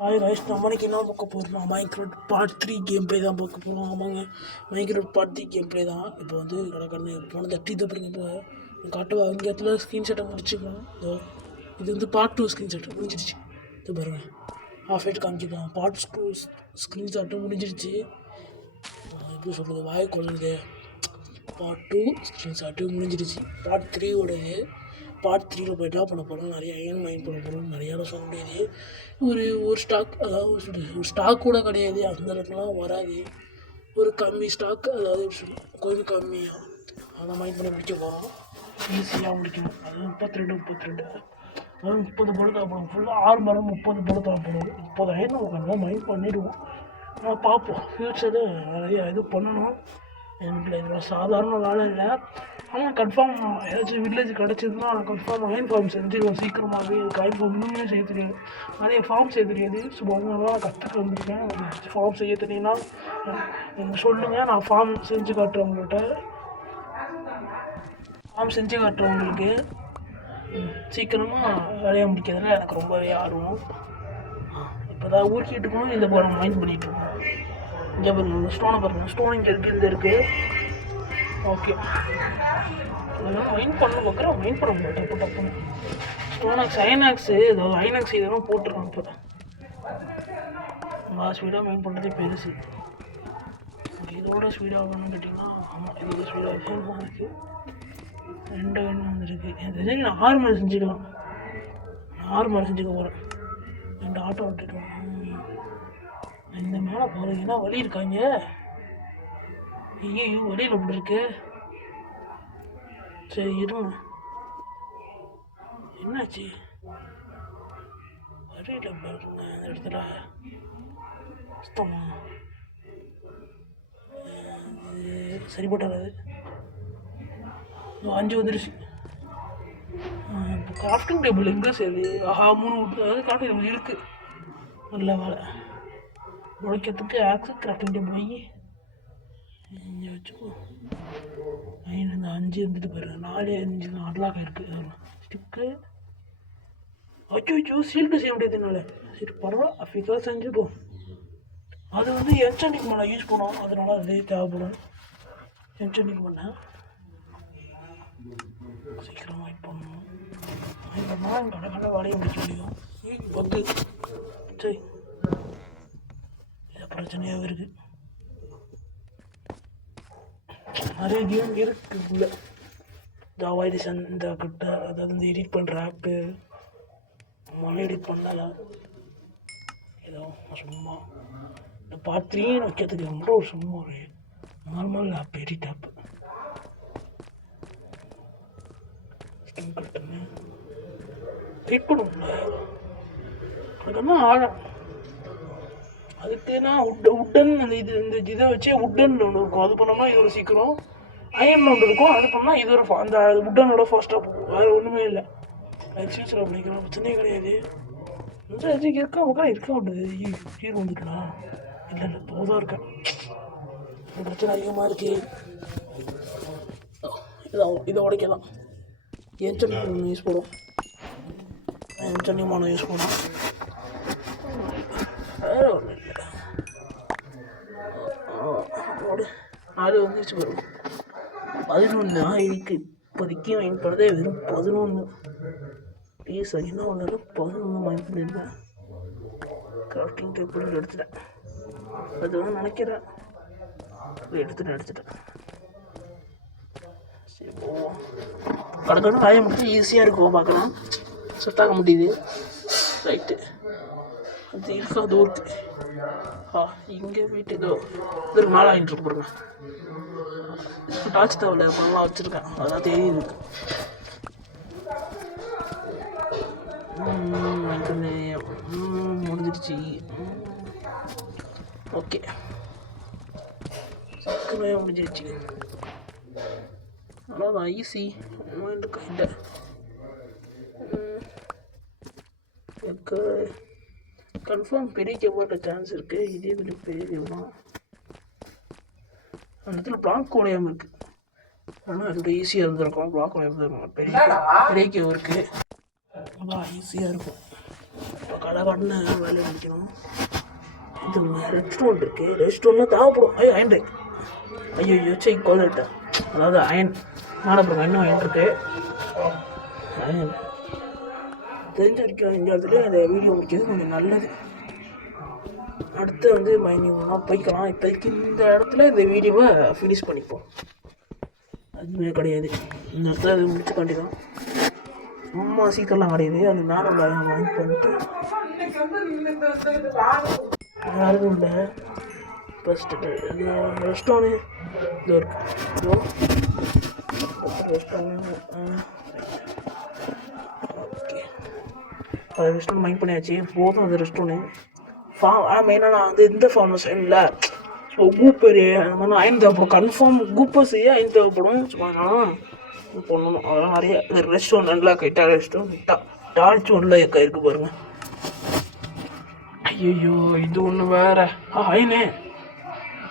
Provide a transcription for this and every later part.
Hi rice நம்மளுக்கு என்ன பார்க்க போகிறோம்னா மைக்ரோட் பார்ட் 3 கேம் ப்ளே தான் பார்க்க போகிறோம். ஆமாங்க, மைக்ரோட் பார்ட் 3 கேம் ப்ளே தான். இப்போ வந்து கடற்கரை போன தட்டி தப்பிடுங்க. இப்போ காட்டுவா இங்கே இடத்துல ஸ்க்ரீன்ஷாட்டை முடிச்சுக்கலாம். இது வந்து பார்ட் 2 ஸ்க்ரீன்ஷாட் முடிஞ்சிடுச்சு. இது பாருங்கள், ஹாஃப் எயிட் காமிச்சிக்கலாம். பார்ட் 2 ஸ்க்ரீன்ஷாட்டும் முடிஞ்சிடுச்சு. எப்படி சொல்கிறது, வாய் கொள்ளுது. பார்ட் 2 ஸ்க்ரீன்ஷாட்டும் முடிஞ்சிடுச்சு. பார்ட் 3 பார்ட் 3ல் போய் என்ன பண்ண போகிறோம், நிறைய அயன் மைன் பண்ண போகிறோம். நிறையா சொல்ல முடியாது. ஒரு ஸ்டாக், அதாவது ஒரு ஸ்டாக் கூட கிடையாது, அந்த அளவுக்குலாம் வராது. ஒரு கம்மி ஸ்டாக், அதாவது கொஞ்சம் கம்மியாக அதை மைன் பண்ணி முடிக்க போகிறோம். ஈஸியாக முடிக்கணும். அது 32 அதாவது 30 படம் தேவைப்படும். ஃபுல்லாக 6 மரம் 30 படம் தேவைப்படும். 30 அயன் நம்ம மைன் பண்ணிவிடுவோம். ஆனால் பார்ப்போம், ஃப்யூச்சரில் நிறைய இது பண்ணணும். எனக்கு இதெல்லாம் சாதாரண வேலை இல்லை. ஆனால் கன்ஃபார்ம் ஏதாச்சும் வில்லேஜ் கிடச்சிதுன்னா கன்ஃபார்ம் அயன் ஃபார்ம் செஞ்சுருவேன் சீக்கிரமாகவே. எனக்கு அயன் ஃபார்ம் இன்னுமே செய்ய தெரியாது, நிறைய ஃபார்ம் செய்ய தெரியாது. ஸோ அதனால கற்றுக்க வந்திருக்கேன். ஃபார்ம் செய்ய தெரியும்னா நீங்கள் சொல்லுங்கள், நான் ஃபார்ம் செஞ்சு காட்டுறேன் உங்கள்கிட்ட. ஃபார்ம் செஞ்சு காட்டுறேன் உங்களுக்கு. சீக்கிரமாக வேலையை முடிக்கிறதுல எனக்கு ரொம்பவே ஆர்வம். இப்போ தான் ஊற்றிட்டு இருக்கணும். இந்த போகிற மைண்ட் பண்ணிகிட்டு இருக்கோம். இங்கே பாருங்கள், ஸ்டோனை பாருங்கள். ஸ்டோன் இங்கே இருக்குது, இந்த இருக்குது. ஓகே, இதெல்லாம் மைண்ட் பண்ண பார்க்குறேன். மைண்ட் பண்ண முடியும் டப்பு டப்புன்னு. ஸ்டோனாக்ஸ், அயனாக்ஸு, ஏதாவது ஐநாக்ஸ் இதெல்லாம் போட்டிருக்கான். இப்போ ஸ்பீடாக மைண்ட் பண்ணுறதே பெருசு. இதோட ஸ்பீடாக ஆகணும்னு கேட்டிங்கன்னா, ஆமாம், இதோட ஸ்பீடாக இருக்குது. 2 எண்ணம் வந்துருக்கு. எனக்கு நான் 6 மணி செஞ்சுக்கலாம். 6 மணி செஞ்சுக்க போகிறேன். 2 ஆட்டோ விட்டுட்டோம். இந்த மேலே போகிறீங்கன்னா வழி இருக்காங்க. ஐயோ, வழியில் அப்படி இருக்கு. சரி இருங்க, என்னாச்சு வழியில் பாருங்க. இந்த இடத்துல சுத்தமா சரிப்பட்டு வராது. 5 வந்துருச்சு. இப்போ கிராஃப்டிங் டேபிள் எங்கே சரி? ஆஹா, 3 அதாவது கிராஃப்டிங் டேபிள் இருக்குது. நல்ல வேலை. உழைக்கிறதுக்கு ஆக்சஸ் கிராஃப்டிங் டேபிள் வை இங்கே வச்சுக்கோ. இந்த 5 இருந்துட்டு போயிடுறேன். 4 5 அட்லாக் இருக்குது. ஸ்டிக்கு அச்சோ சீல்டு செய்ய முடியாது என்னால். சரி பரவாயில்ல, அஃபிக்காக செஞ்சுப்போம். அது வந்து என்சனிக் மண்ணை யூஸ் பண்ணுவோம், அதனால அது தேவைப்படும். என்சனிக் மண்ணை சீக்கிரமாக வெயிட் பண்ணணும். இந்த மாதிரி கடை வேலையை முடிக்க முடியும். பக்கு சரி, இது பிரச்சனையாக இருக்குது. நிறைய கேம் இருக்குல்ல, ஜாவா எடிஷன், இந்த கிட்ட அதாவது இந்த எடிட் பண்ணுற ஆப்பு, மழை எடிட் பண்ணல ஏதோ சும்மா இந்த பார்ட் 3 வைக்கிறதுக்கு ரொம்ப ஒரு சும்மா ஒரு நார்மல் ஆப், எடிட் ஆப்பு. கட்டுன்னு வெயிட் பண்ணுவோம்ல, அதுக்கெல்லாம் ஆழம். அதுக்குன்னா உட்டன் அந்த இந்த இதை வச்சே உட்டன் ஒன்று இருக்கும், அது பண்ணோம்னா இது ஒரு சீக்கிரம். அயன் ஒன்று இருக்கும், அது பண்ணால் இது ஒரு அந்த உட்டனோட ஃபாஸ்ட்டாக போகும். வேறு ஒன்றுமே இல்லை. ஃபியூச்சரில் பண்ணிக்கலாம், பிரச்சனையே கிடையாது. இருக்க உட்கார இருக்க மாட்டேது. ஹீரோ வந்துக்கலாம். இல்லை போதான் இருக்கேன். பிரச்சனை அதிகமாக இருக்குது. இதை உடைக்கலாம். என் சொன்னி ஒன்று யூஸ் பண்ணுவோம். என் சொன்னி ஒன்று யூஸ் பண்ணுவோம். வேறு ஒன்றும் இல்லை. அது வந்துச்சு வரும் 11 இருக்கு இப்போதைக்கு. மைண்ட் பண்ணுறதே வெறும் 11. ப்ளீஸ் என்ன ஒன்று 11 மைண்ட் பண்ணியிருந்தேன். கிராஃப்டிங் டேபிள் எடுத்துட்டேன். அது வந்து நினைக்கிறேன் எடுத்துட்டேன். சரி போவோம். கடற்கரை காய முடிச்சு ஈஸியாக இருக்கும், பார்க்கலாம். செட்டாக முடியுது. ரைட்டு, அது இருக்கா தூரத்து. இங்கே போயிட்டு ஏதோ இது மேலே ஆகிட்டு இருக்கு பாருங்க. டார்ச் தேவையில்ல, பணம்லாம் வச்சுருக்கேன், அதெல்லாம் தெரியுது. முடிஞ்சிருச்சு. ஓகே, சீக்கிரமே முடிஞ்சிருச்சு. ஆனால் தான் ஈஸி கையில். கன்ஃபார்ம் பெரிய கேப்பாட்ட சான்ஸ் இருக்குது. இதே கொஞ்சம் பெரிய கேப் தான். அந்த இடத்துல பிளாக் உடையாமல் இருக்குது. ஆனால் அதோட ஈஸியாக இருந்திருக்கும். பிளாக் உடையாமல் இருக்கும். பெரிய கேவ் இருக்குது, நல்லா ஈஸியாக இருக்கும். இப்போ கடகடன்னு வேலையை முடிக்கணும். இது ரெஸ்டோரண்ட் இருக்குது. ரெஸ்டோரண்ட்டில் தேவைப்படும். அயன் ஐயோ சரி கோல்ட்டேன். அதாவது அயன் மேலே அப்புறம் இன்னும் அயன் இருக்குது. அயன் தெரிஞ்ச வரைக்கும் இந்த இடத்துல இந்த வீடியோ முடிக்கிறது கொஞ்சம் நல்லது. அடுத்து வந்து மைனிங்னா போய்க்கலாம். இப்போதைக்கு இந்த இடத்துல இந்த வீடியோவை ஃபினிஷ் பண்ணிப்போம். அதுவே கிடையாது, இந்த இடத்துல அது முடிச்சுக்காண்டி தான். அம்மா சீக்கிரம்லாம் கிடையாது. அந்த நானும் வாங்கி பண்ணிட்டு யாருக்கும் இல்லை. ஃபஸ்ட்டு ரெஸ்டாரண்ட் இதோ இருக்கு. ரெஸ்டாரண்ட் ஓகே, அது ரெஸ்டாரண்ட் மைண்ட் பண்ணியாச்சு. போதும் அது ரெஸ்டாரண்ட் மெயினாக நான் வந்து இந்த ஃபார்மஸ் இல்லை. ஸோ கூப்பரு அந்த மாதிரி அயன் தேவைப்படும். கன்ஃபார்ம் கூப்பர் செய்ய அயன் தேவைப்படும். சும்மா இது பண்ணணும். அதெல்லாம் நிறைய ரெஸ்டாரண்ட் நல்லா கைட்டா ரெஸ்டாரண்ட் டார்ச் ஒன்றில் இருக்கு பாருங்க. ஐயோ இது ஒன்று வேற அயனு.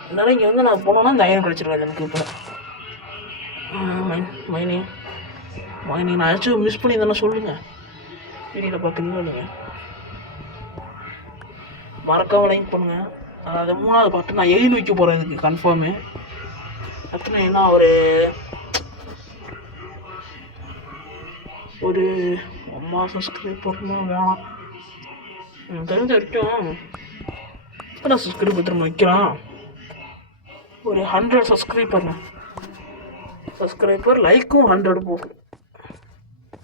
அதனால இங்கே வந்து நான் போனோன்னா இந்த அயன் கிடச்சிருக்காது எனக்கு. இப்போ மைனி நான் ஏதாச்சும் மிஸ் பண்ணி தானே சொல்லுங்கள். வீடியோவில் பார்க்குறீங்களா நீங்கள்? மறக்காம லைக் பண்ணுங்கள். அதாவது 3வது பாட்டு நான் எழுதி வைக்க போகிறேன் இதுக்கு கன்ஃபார்மு. எத்தனை ஏன்னா ஒரு அம்மா சப்ஸ்கிரைப் பண்ணணும் வேணாம். தெரிஞ்ச வரைக்கும் இப்போ சப்ஸ்கிரைப் திரும்ப வைக்கலாம். ஒரு 100 சப்ஸ்கிரைபர் லைக்கும் 100 போகும்.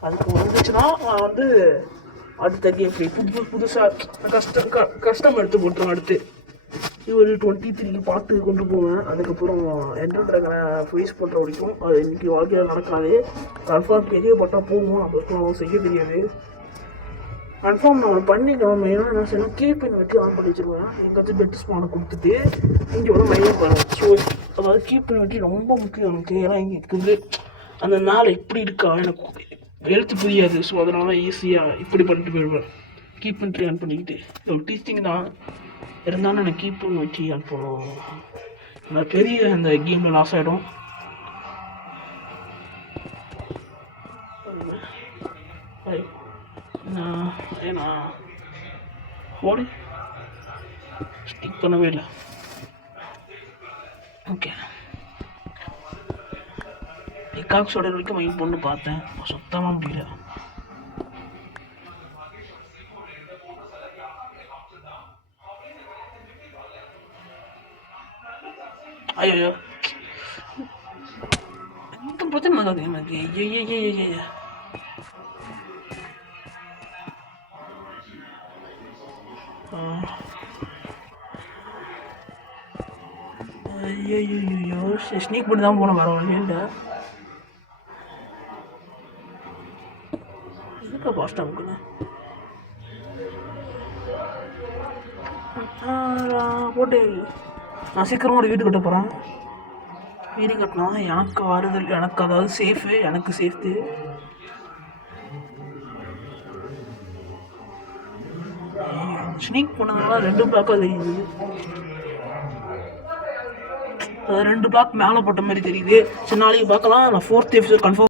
அதுக்கு வந்துச்சுன்னா நான் வந்து அடுத்த கேம் ஃப்ரீ புதுசாக கஷ்டம் எடுத்து போட்டுருவேன். அடுத்து ஒரு 23 பாட்டு கொண்டு போவேன். அதுக்கப்புறம் என்ட்ரன் ட்ராகனை ஃபேஸ் பண்ணுற வரைக்கும் அது இன்றைக்கி வாழ்க்கையில் நடக்காது. கன்ஃபார்ம் பெரிய பட்டா போகும். அதுக்கும் செய்ய தெரியாது. கன்ஃபார்ம் நான் பண்ணிக்கலாம். மெயினாக என்ன செய்யணும், கீப்பின் வெட்டி ஆன் பண்ணி வச்சுருவேன். எங்கேயாச்சும் பெட் ஸ்பானை கொடுத்துட்டு இங்கே வந்து மையம் பண்ணுவேன். ஸோ அதாவது கீப்பின் வெட்டி ரொம்ப முக்கியம் எனக்கு. ஏன்னா இங்கே வந்து அந்த நாள் எப்படி இருக்கா எனக்கு எழுத்து புரியாது. ஸோ அதனால் ஈஸியாக இப்படி பண்ணிட்டு போயிடுவேன். கீப் பண்ணி ஆன் பண்ணிக்கிட்டு ஒரு டீச்சிங் தான் இருந்தாலும் எனக்கு கீப் பண்ணி வச்சு ஆன் பண்ணுவோம். அந்த பெரிய அந்த கேமில் லாஸ் ஆகிடும். ஏன்னா ஓடி ஸ்டிக் பண்ணவே இல்லை. ஓகே, எக்காக்ஸோட வரைக்கும் மைண்ட் பொண்ணு பார்த்தேன். சுத்தமாக முடியல. ஐயோ எந்த பிரச்சனை நடக்காது எனக்கு. ஐயோ ஸ்னீக் பண்ணி தான் போனேன். வர வழி இல்லை. இதுக்கு ஃபாஸ்ட்டாக இருக்குண்ணே. போட்டு நான் சீக்கிரமாக ஒரு வீடு கட்ட போகிறேன். வீடு கட்டினா எனக்கு வருதல், எனக்கு அதாவது சேஃபு, எனக்கு சேஃப்டி. ஸ்னீக் பண்ணதுனால 2 பிளாக்காக தெரியுது. அது 2 பிளாக் மேலே போட்ட மாதிரி தெரியுது. சரி நாளைக்கு பார்க்கலாம். நான் 4th எபிசோட் கன்ஃபார்ம்